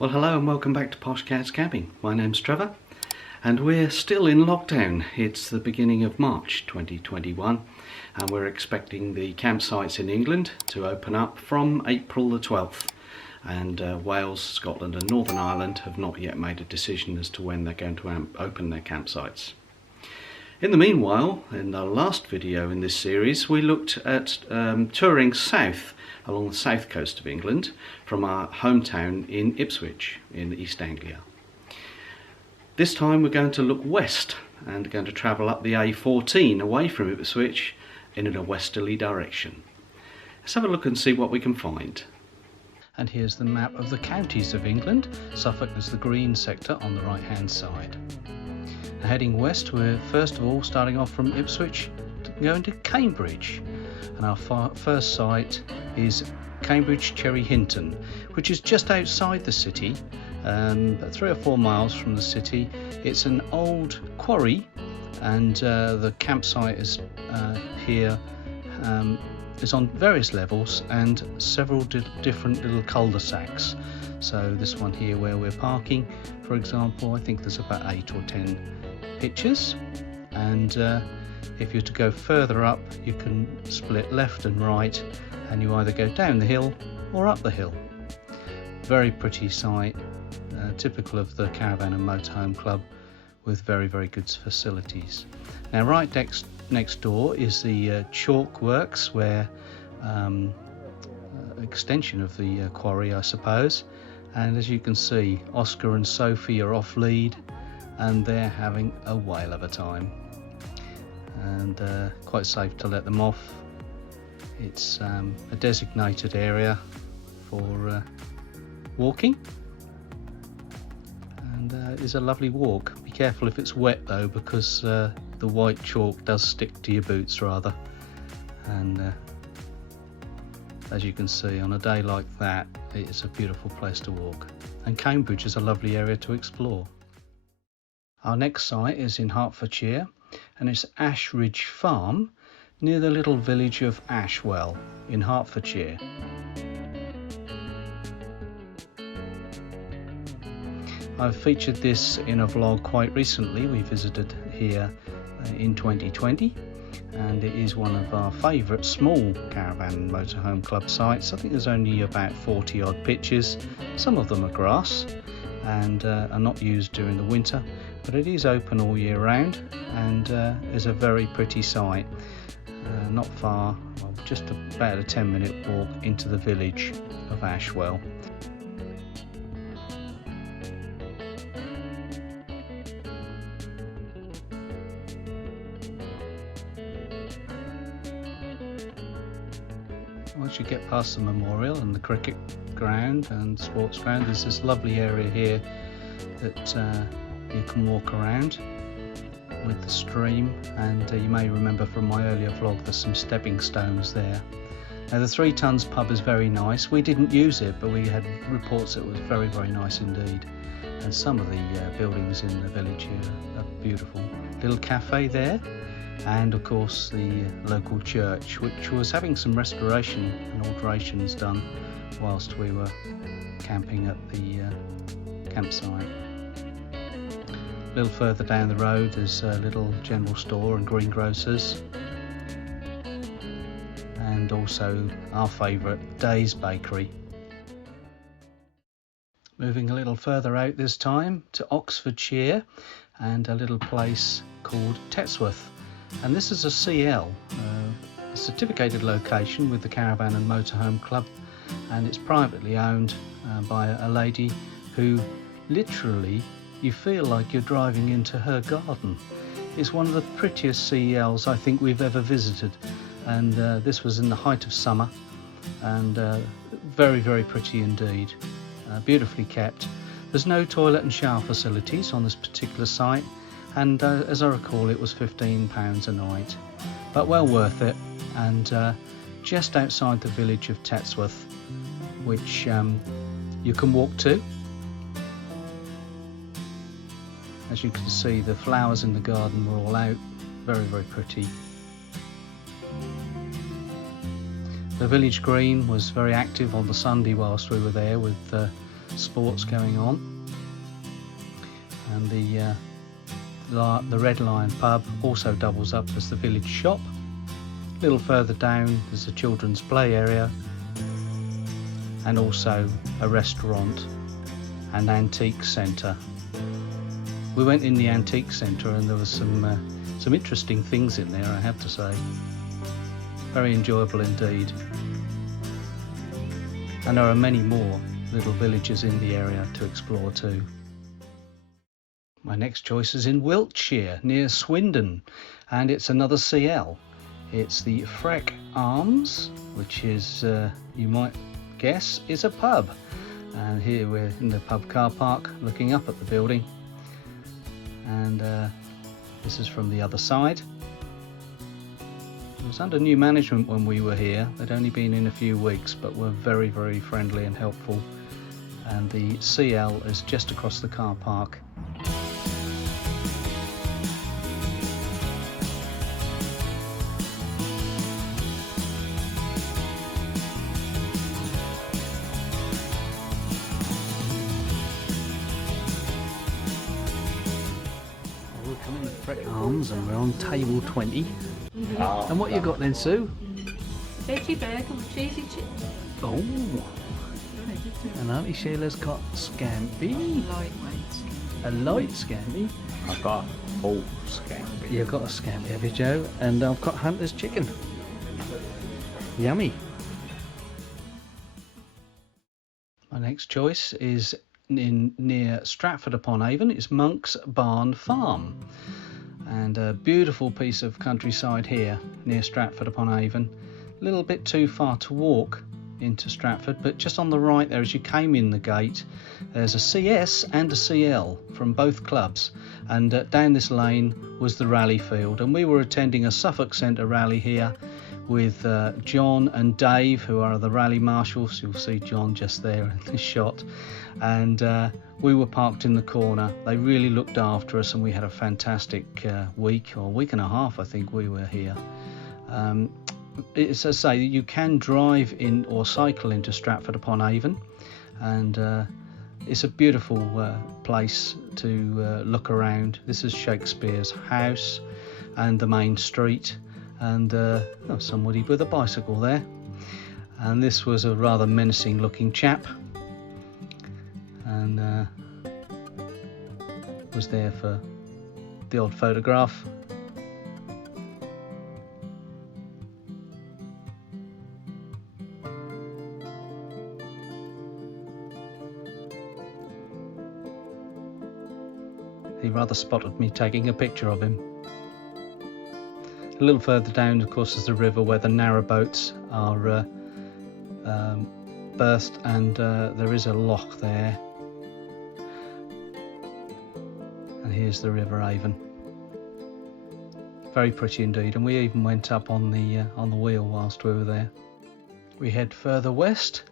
Well, hello and welcome back to Posh Cat's Camping. My name's Trevor and we're still in lockdown. It's the beginning of March 2021 and we're expecting the campsites in England to open up from April the 12th, and Wales, Scotland and Northern Ireland have not yet made a decision as to when they're going to open their campsites. In the meanwhile, in the last video in this series, we looked at touring south along the south coast of England from our hometown in Ipswich in East Anglia. This time we're going to look west and going to travel up the A14 away from Ipswich in a westerly direction. Let's have a look and see what we can find. And here's the map of the counties of England. Suffolk is the green sector on the right hand side. Heading west, we're first of all starting off from Ipswich going to Cambridge, and our first site is Cambridge Cherry Hinton, which is just outside the city, about 3 or 4 miles from the city. It's an old quarry, and the campsite is here is on various levels and several different little cul-de-sacs. So this one here where we're parking, for example, I think there's about 8 or 10 pitches, and if you're to go further up you can split left and right and you either go down the hill or up the hill. Very pretty site, typical of the Caravan and Motorhome Club, with very good facilities. Now right next door is the chalk works, where extension of the quarry I suppose, and as you can see Oscar and Sophie are off lead and they're having a whale of a time, and quite safe to let them off. It's a designated area for walking, and it's a lovely walk. Be careful if it's wet though, because the white chalk does stick to your boots rather, and as you can see on a day like that it's a beautiful place to walk, and Cambridge is a lovely area to explore. Our next site is in Hertfordshire, and it's Ash Ridge Farm near the little village of Ashwell in Hertfordshire. I've featured this in a vlog quite recently. We visited here in 2020, and it is one of our favourite small Caravan and Motorhome Club sites. I think there's only about 40 odd pitches. Some of them are grass and are not used during the winter, but it is open all year round and is a very pretty site. Not far, well, just about a 10-minute walk into the village of Ashwell. Once you get past the memorial and the cricket ground and sports ground, there's this lovely area here that you can walk around with the stream, and you may remember from my earlier vlog there's some stepping stones there. Now the 3 Tons pub is very nice. We didn't use it, but we had reports that it was very nice indeed, and some of the buildings in the village here are beautiful. Little cafe there, and of course the local church, which was having some restoration and alterations done whilst we were camping at the campsite. A little further down the road there's a little general store and greengrocers, and also our favourite Days Bakery. Moving a little further out this time to Oxfordshire and a little place called Tetsworth, and this is a CL, a certificated location with the Caravan and Motorhome Club, and it's privately owned by a lady who literally you feel like you're driving into her garden. It's one of the prettiest CELs I think we've ever visited, and this was in the height of summer, and very pretty indeed, beautifully kept. There's no toilet and shower facilities on this particular site, and as I recall it was £15 a night, but well worth it, and just outside the village of Tetsworth, which you can walk to. As you can see, the flowers in the garden were all out, very pretty. The village green was very active on the Sunday whilst we were there, with sports going on. And the Red Lion pub also doubles up as the village shop. A little further down there's a children's play area, and also a restaurant and antique centre. We went in the antique centre and there was some interesting things in there, I have to say. Very enjoyable indeed. And there are many more little villages in the area to explore too. My next choice is in Wiltshire, near Swindon, and it's another CL. It's the Freck Arms, which is, you might guess, is a pub. And here we're in the pub car park looking up at the building. And this is from the other side. It was under new management when we were here. They'd only been in a few weeks, but were very, very friendly and helpful. And the CL is just across the car park. We're coming at Freck Arms and we're on table 20. And what you got then, Sue? Veggie burger with cheesy chicken. Oh! And Auntie Sheila's got scampi. Lightweight. A light scampi. I've got a full scampi. You've got a scampi, have you, Joe? And I've got Hunter's chicken. Yummy. My next choice is near Stratford upon Avon. It's Monk's Barn Farm. And a beautiful piece of countryside here near Stratford upon Avon. A little bit too far to walk into Stratford, but just on the right there as you came in the gate, there's a CS and a CL from both clubs, and down this lane was the rally field, and we were attending a Suffolk Centre rally here with John and Dave, who are the rally marshals. You'll see John just there in this shot, and we were parked in the corner. They really looked after us, and we had a fantastic week and a half, I think we were here. It's, as I say, you can drive in or cycle into Stratford upon Avon, and it's a beautiful place to look around. This is Shakespeare's house and the main street, and somebody with a bicycle there. And this was a rather menacing looking chap, and was there for the odd photograph. He rather spotted me taking a picture of him. A little further down, of course, is the river where the narrowboats are berthed, and there is a loch there. And here's the River Avon. Very pretty indeed, and we even went up on the wheel whilst we were there. We head further west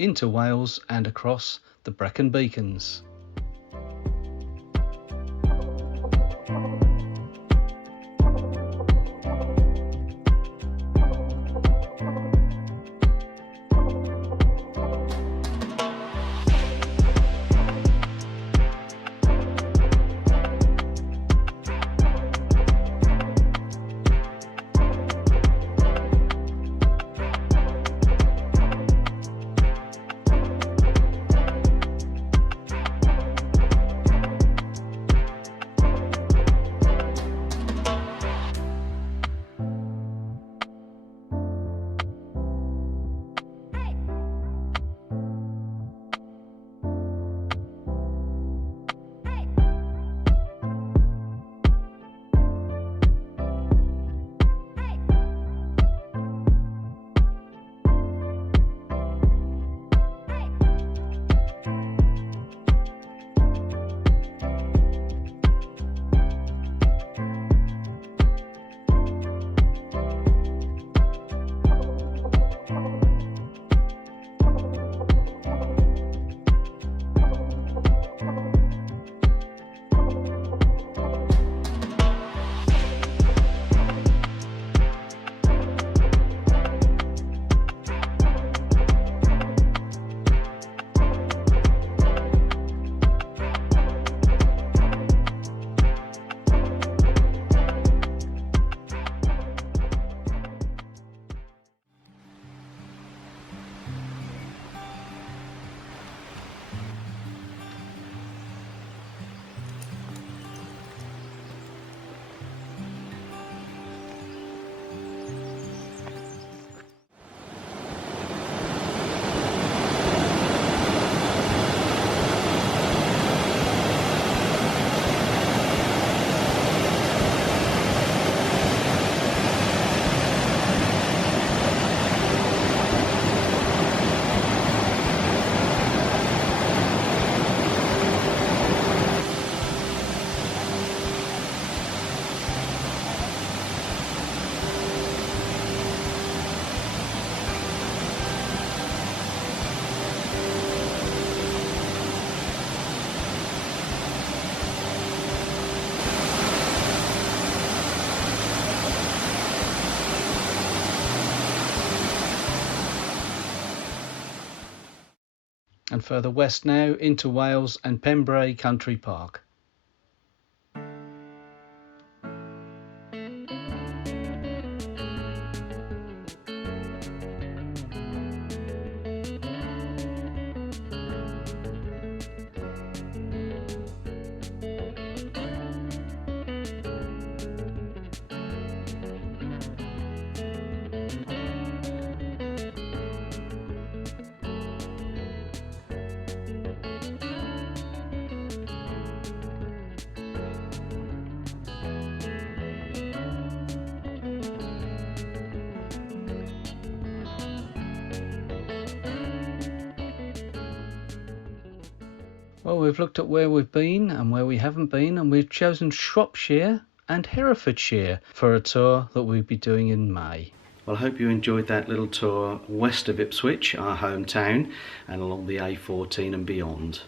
into Wales and across the Brecon Beacons. and further west now into Wales and Pembrey Country Park. Well, we've looked at where we've been and where we haven't been, and we've chosen Shropshire and Herefordshire for a tour that we'll be doing in May. Well, I hope you enjoyed that little tour west of Ipswich, our hometown, and along the A14 and beyond.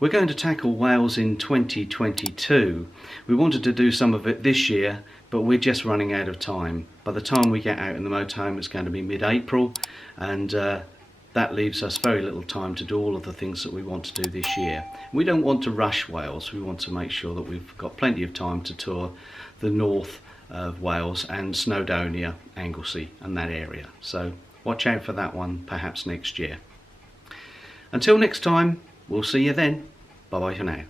We're going to tackle Wales in 2022. We wanted to do some of it this year, but we're just running out of time. By the time we get out in the motorhome, it's going to be mid-April, and that leaves us very little time to do all of the things that we want to do this year. We don't want to rush Wales. We want to make sure that we've got plenty of time to tour the north of Wales and Snowdonia, Anglesey and that area. So watch out for that one perhaps next year. Until next time, we'll see you then. Bye bye for now.